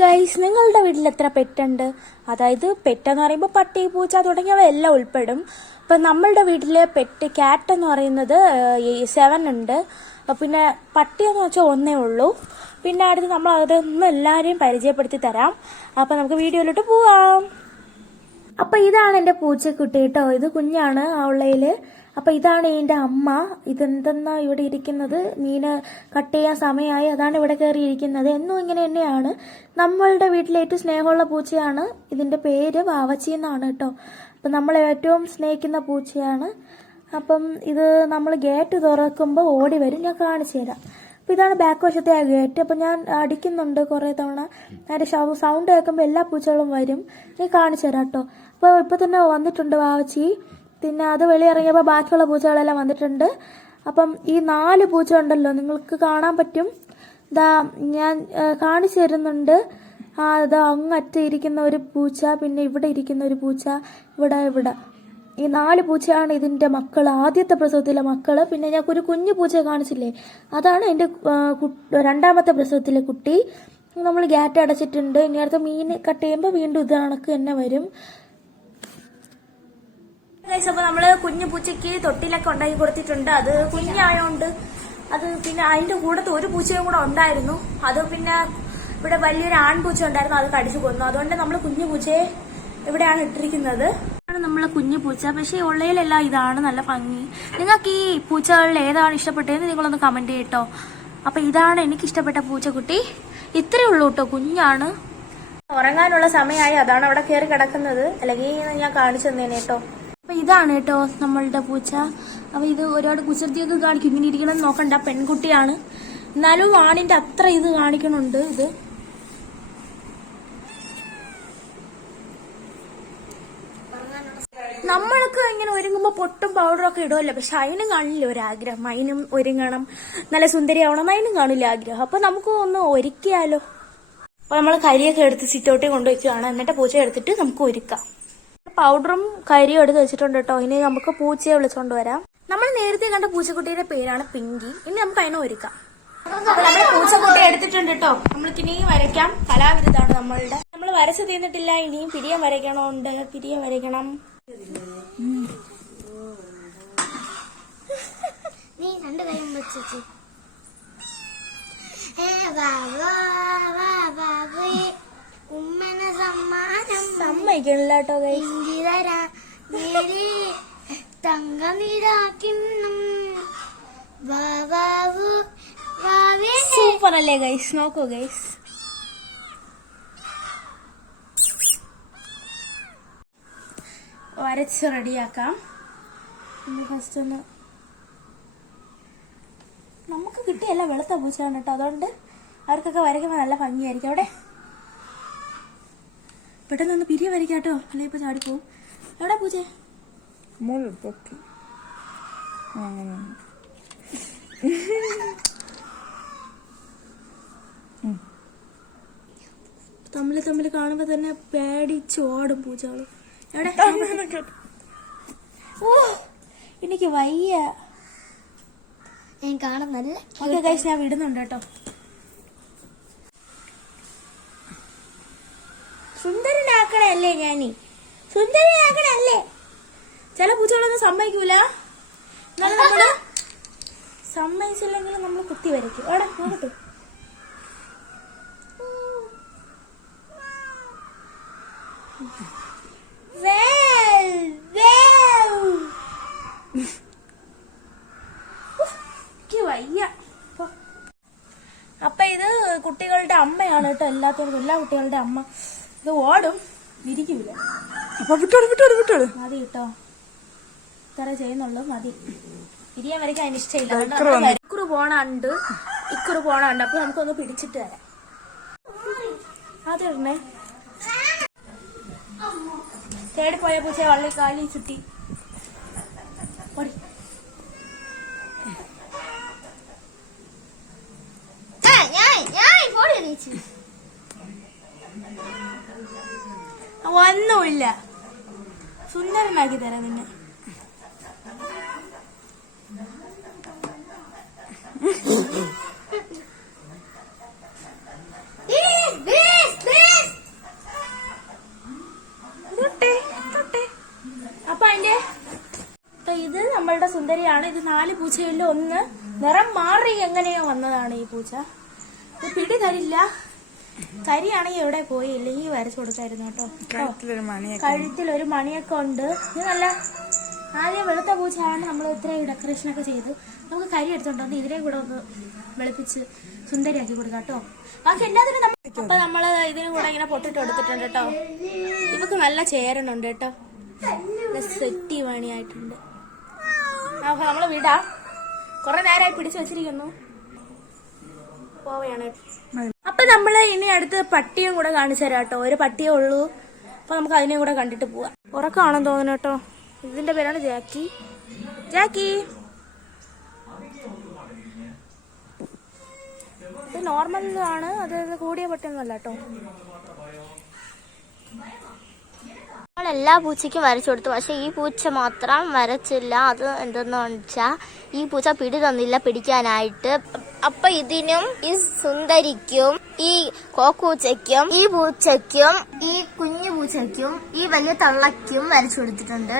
Guys, നിങ്ങളുടെ വീട്ടിൽ എത്ര പെറ്റുണ്ട്? അതായത് പെറ്റെന്ന് പറയുമ്പോൾ പട്ടി, പൂച്ച തുടങ്ങിയവ എല്ലാം ഉൾപ്പെടും. ഇപ്പം നമ്മളുടെ വീട്ടിലെ പെറ്റ് ക്യാറ്റ് എന്ന് പറയുന്നത് 7 ഉണ്ട്. പിന്നെ പട്ടി എന്ന് വെച്ചാൽ 1 ഉള്ളൂ. പിന്നെ അടുത്ത് നമ്മൾ അതൊന്നും എല്ലാവരെയും പരിചയപ്പെടുത്തി തരാം. അപ്പം നമുക്ക് വീഡിയോയിലോട്ട് പോവാം. അപ്പം ഇതാണ് എൻ്റെ പൂച്ചക്കുട്ടി കേട്ടോ. ഇത് കുഞ്ഞാണ് ഉള്ളതിൽ. അപ്പം ഇതാണ് ഇതിൻ്റെ അമ്മ. ഇതെന്തെന്നാ ഇവിടെ ഇരിക്കുന്നത്? മീന് കട്ട് ചെയ്യാൻ സമയമായി, അതാണ് ഇവിടെ കയറിയിരിക്കുന്നത്. എന്നും ഇങ്ങനെ തന്നെയാണ്. നമ്മളുടെ വീട്ടിലെ ഏറ്റവും സ്നേഹമുള്ള പൂച്ചയാണ്. ഇതിൻ്റെ പേര് വാവച്ചി എന്നാണ് കേട്ടോ. അപ്പം നമ്മൾ ഏറ്റവും സ്നേഹിക്കുന്ന പൂച്ചയാണ്. അപ്പം ഇത് നമ്മൾ ഗേറ്റ് തുറക്കുമ്പോൾ ഓടി വരും. ഞാൻ കാണിച്ചു തരാം. അപ്പം ഇതാണ് ബാക്ക് വശത്തെ ആ ഗേറ്റ്. അപ്പം ഞാൻ അടിക്കുന്നുണ്ട് കുറേ തവണ. അതിൻ്റെ സൗണ്ട് കേൾക്കുമ്പോൾ എല്ലാ പൂച്ചകളും വരും. ഞാൻ കാണിച്ചു തരാം കേട്ടോ. അപ്പോൾ ഇപ്പം തന്നെ വന്നിട്ടുണ്ട് വാവച്ചി. പിന്നെ അത് വെളിയിറങ്ങിയപ്പോൾ ബാക്കിയുള്ള പൂച്ചകളെല്ലാം വന്നിട്ടുണ്ട്. അപ്പം ഈ 4 പൂച്ച ഉണ്ടല്ലോ, നിങ്ങൾക്ക് കാണാൻ പറ്റും. ഇതാ ഞാൻ കാണിച്ചു തരുന്നുണ്ട്. ഇതാ അങ്ങറ്റ ഇരിക്കുന്ന ഒരു പൂച്ച, പിന്നെ ഇവിടെ ഇരിക്കുന്ന ഒരു പൂച്ച, ഇവിടെ ഈ 4 പൂച്ചയാണ് ഇതിൻ്റെ മക്കൾ, ആദ്യത്തെ പ്രസവത്തിലെ മക്കൾ. പിന്നെ ഞാൻ ഒരു കുഞ്ഞു പൂച്ചയെ കാണിച്ചില്ലേ, അതാണ് എൻ്റെ 2ാമത്തെ പ്രസവത്തിലെ കുട്ടി. നമ്മൾ ഗേറ്റ് അടച്ചിട്ടുണ്ട്. ഇനി അടുത്ത മീൻ കട്ട് ചെയ്യുമ്പോൾ വീണ്ടും ഇത് കണക്ക് തന്നെ വരും. അപ്പോൾ നമ്മൾ കുഞ്ഞു പൂച്ചയ്ക്ക് തൊട്ടിലൊക്കെ ഉണ്ടാക്കി കൊടുത്തിട്ടുണ്ട്. അത് കുഞ്ഞായോണ്ട് അത് പിന്നെ അതിൻ്റെ കൂടത്ത് ഒരു പൂച്ചയും കൂടെ ഉണ്ടായിരുന്നു. അത് പിന്നെ ഇവിടെ വലിയൊരു ആൺപൂച്ച ഉണ്ടായിരുന്നു, അത് കടിച്ചു കൊന്നു. അതുകൊണ്ട് നമ്മൾ കുഞ്ഞു പൂച്ചയെ ഇവിടെയാണ് ഇട്ടിരിക്കുന്നത്. നമ്മളെ കുഞ്ഞു പൂച്ച. പക്ഷേ ഉള്ളയിലെല്ലാം ഇതാണ് നല്ല ഭംഗി. നിങ്ങൾക്ക് ഈ പൂച്ചകളിൽ ഏതാണ് ഇഷ്ടപ്പെട്ടതെന്ന് നിങ്ങളൊന്ന് കമന്റ് ചെയ്യട്ടോ. അപ്പൊ ഇതാണ് എനിക്ക് ഇഷ്ടപ്പെട്ട പൂച്ചക്കുട്ടി. ഇത്രയേ ഉള്ളൂ കേട്ടോ, കുഞ്ഞാണ്. ഉറങ്ങാനുള്ള സമയമായി, അതാണ് അവിടെ കയറി കിടക്കുന്നത്. അല്ലെങ്കിൽ ഞാൻ കാണിച്ചു തന്നേനെ കേട്ടോ. അപ്പൊ ഇതാണ് കേട്ടോ നമ്മളുടെ പൂച്ച. അപ്പൊ ഇത് ഒരുപാട് കുസൃതിയൊക്കെ കാണിക്കും. ഇങ്ങനെ ഇരിക്കണം നോക്കണ്ട, പെൺകുട്ടിയാണ്. എന്നാലും ആണിന്റെ അത്ര ഇത് കാണിക്കണുണ്ട്. ഇത് നമ്മൾക്ക് ഇങ്ങനെ ഒരുങ്ങുമ്പോ പൊട്ടും പൗഡറും ഒക്കെ ഇടുമല്ലോ. പക്ഷെ അതിനും കാണില്ല ഒരാഗ്രഹം. അതിനും ഒരുങ്ങണം, നല്ല സുന്ദരിയാവണം, അതിനും കാണില്ല ആഗ്രഹം. അപ്പൊ നമുക്ക് ഒന്ന് ഒരുക്കിയാലോ. അപ്പൊ നമ്മൾ കരിയൊക്കെ എടുത്ത് സിറ്റൗട്ടിൽ കൊണ്ടുവയ്ക്കുകയാണ്. എന്നിട്ട് പൂച്ച എടുത്തിട്ട് നമുക്ക് ഒരുക്കാം. പൗഡറും കരിയും എടുത്ത് വെച്ചിട്ടുണ്ട് കേട്ടോ. ഇനി നമുക്ക് പൂച്ചയെ വിളിച്ചോണ്ട് വരാം. നമ്മൾ നേരത്തെ കണ്ട പൂച്ചക്കുട്ടിയുടെ പേരാണ് പിങ്കി. ഇനി നമുക്ക് അതിനെ ഒരുക്കാം. അപ്പൊ നമ്മൾ പൂച്ചക്കുട്ടി എടുത്തിട്ടുണ്ട് കേട്ടോ. നമ്മൾക്ക് ഇനിയും വരയ്ക്കാം. കലാവിരുതാണ് നമ്മളുടെ. നമ്മൾ വരച്ച് തീർന്നിട്ടില്ല. ഇനിയും പിരിയം വരയ്ക്കണമുണ്ട്. പിരിയം വരയ്ക്കണം. നീ 2 കൈയും വെച്ചു. ഉമ്മന സമ്മാനം സമ്മതിക്കണില്ല കേട്ടോ. സൂപ്പർ അല്ലേ ഗൈസ്? നോക്കൂ ഗൈസ്. വരച്ച് റെഡിയാക്കാം. ഫസ്റ്റ് ഒന്ന് നമുക്ക് കിട്ടിയല്ല വെളുത്ത പൂച്ചയാണ് കേട്ടോ. അതുകൊണ്ട് അവർക്കൊക്കെ വരയ്ക്കുമ്പോൾ നല്ല ഭംഗിയായിരിക്കും. അവിടെ പെട്ടെന്ന് ഒന്ന് പിരിയ വരയ്ക്കാം കേട്ടോ, അല്ലെ ഇപ്പൊ ചാടിപ്പോവും. എവിടെ പൂച്ചേ? തമ്മിൽ കാണുമ്പോ തന്നെ പേടിച്ചോടും പൂച്ചകള്. എവിടെ? ഓ എനിക്ക് വയ്യ. കാണാൻ നല്ല ഓക്കെ ഗൈസ്, ഞാൻ വിടുന്നുണ്ട് കേട്ടോ. സുന്ദരനാക്കണല്ലേ ഞാനീ, സുന്ദരനാക്കണല്ലേ. ചില പൂച്ചകളൊന്നും സമ്മതിക്കൂല. എന്നാലും നമ്മള് സമ്മതിച്ചില്ലെങ്കിൽ നമ്മൾ കുത്തി വരയ്ക്കും. അവിടെ നോക്കട്ടെ. വയ്യ. അപ്പൊ ഇത് കുട്ടികളുടെ അമ്മയാണ് കേട്ടോ. എല്ലാ കുട്ടികളുടെ അമ്മ. ഇത് ഓടും, വിരിക്കൂല. അപ്പൊ വിട്ടോളൂ മതി കേട്ടോ, ഇത്ര ചെയ്യുന്നുള്ളൂ, മതി. വിരിയാൻ വരയ്ക്കാൻ അതിന് ഇഷ്ടമില്ല. ഇക്കുറി പോണുണ്ട്. അപ്പൊ നമുക്കൊന്ന് പിടിച്ചിട്ട് തരാം. അതിടണേ. തേടിപ്പോയ പൂച്ച വള്ളി കാലി ചുറ്റി ഓടി. ഒന്നുമില്ല, സുന്ദരനാക്കി തരാം നിന്നെ. പൂച്ചയാണ്. ഇത് 4 പൂച്ചയിൽ ഒന്ന് നിറം മാറി എങ്ങനെയോ വന്നതാണ് ഈ പൂച്ച. ഇത് പിടി തരില്ല. കരിയാണെങ്കിൽ എവിടെ പോയി, ഇല്ലെങ്കിൽ വരച്ചു കൊടുക്കായിരുന്നു കേട്ടോ. കഴുത്തിലൊരു മണിയൊക്കെ ഉണ്ട്. ഇത് നല്ല ആദ്യം വെളുത്ത പൂച്ചയാണ്. നമ്മൾ ഇത്രയും ഡെക്കറേഷനൊക്കെ ചെയ്ത് നമുക്ക് കരി എടുത്തോണ്ട് വന്ന് ഇതിനെ കൂടെ ഒന്ന് വെളുപ്പിച്ച് സുന്ദരിയാക്കി കൊടുക്കാം കേട്ടോ. ബാക്കി എല്ലാത്തിനും അപ്പൊ നമ്മള് ഇതിനും കൂടെ ഇങ്ങനെ പൊട്ടിട്ട് എടുത്തിട്ടുണ്ട് കേട്ടോ. ഇവക്ക് നല്ല ചേരണുണ്ട് കേട്ടോ. സെറ്റി പണിയായിട്ടുണ്ട്. അപ്പൊ നമ്മള് വിടാം. കൊറേ നേരമായി പിടിച്ചു വെച്ചിരിക്കുന്നു. പോവുകയാണ്. അപ്പൊ നമ്മള് ഇനി അടുത്ത് പട്ടിയും കൂടെ കാണിച്ചു തരാം കേട്ടോ. ഒരു പട്ടിയേ ഉള്ളൂ. അപ്പൊ നമുക്ക് അതിനെയും കൂടെ കണ്ടിട്ട് പോവാം. ഉറക്കമാണെന്ന് തോന്നുന്നു കേട്ടോ. ഇതിന്റെ പേരാണ് ജാക്കി. ജാക്കി ഇത് നോർമലാണ്. അത് കൂടിയ പട്ടിയൊന്നുമല്ല കേട്ടോ. എല്ലാ പൂച്ചയ്ക്കും വരച്ചു കൊടുത്തു, പക്ഷെ ഈ പൂച്ച മാത്രം വരച്ചില്ല. അത് എന്തെന്ന് വെച്ചാൽ ഈ പൂച്ച പിടി തന്നില്ല പിടിക്കാനായിട്ട്. അപ്പൊ ഇതിനും ഈ സുന്ദരിക്കും ഈ കോക്കൂച്ചയ്ക്കും ഈ പൂച്ചയ്ക്കും ഈ കുഞ്ഞു പൂച്ചയ്ക്കും ഈ വലിയ തള്ളയ്ക്കും വരച്ചു കൊടുത്തിട്ടുണ്ട്.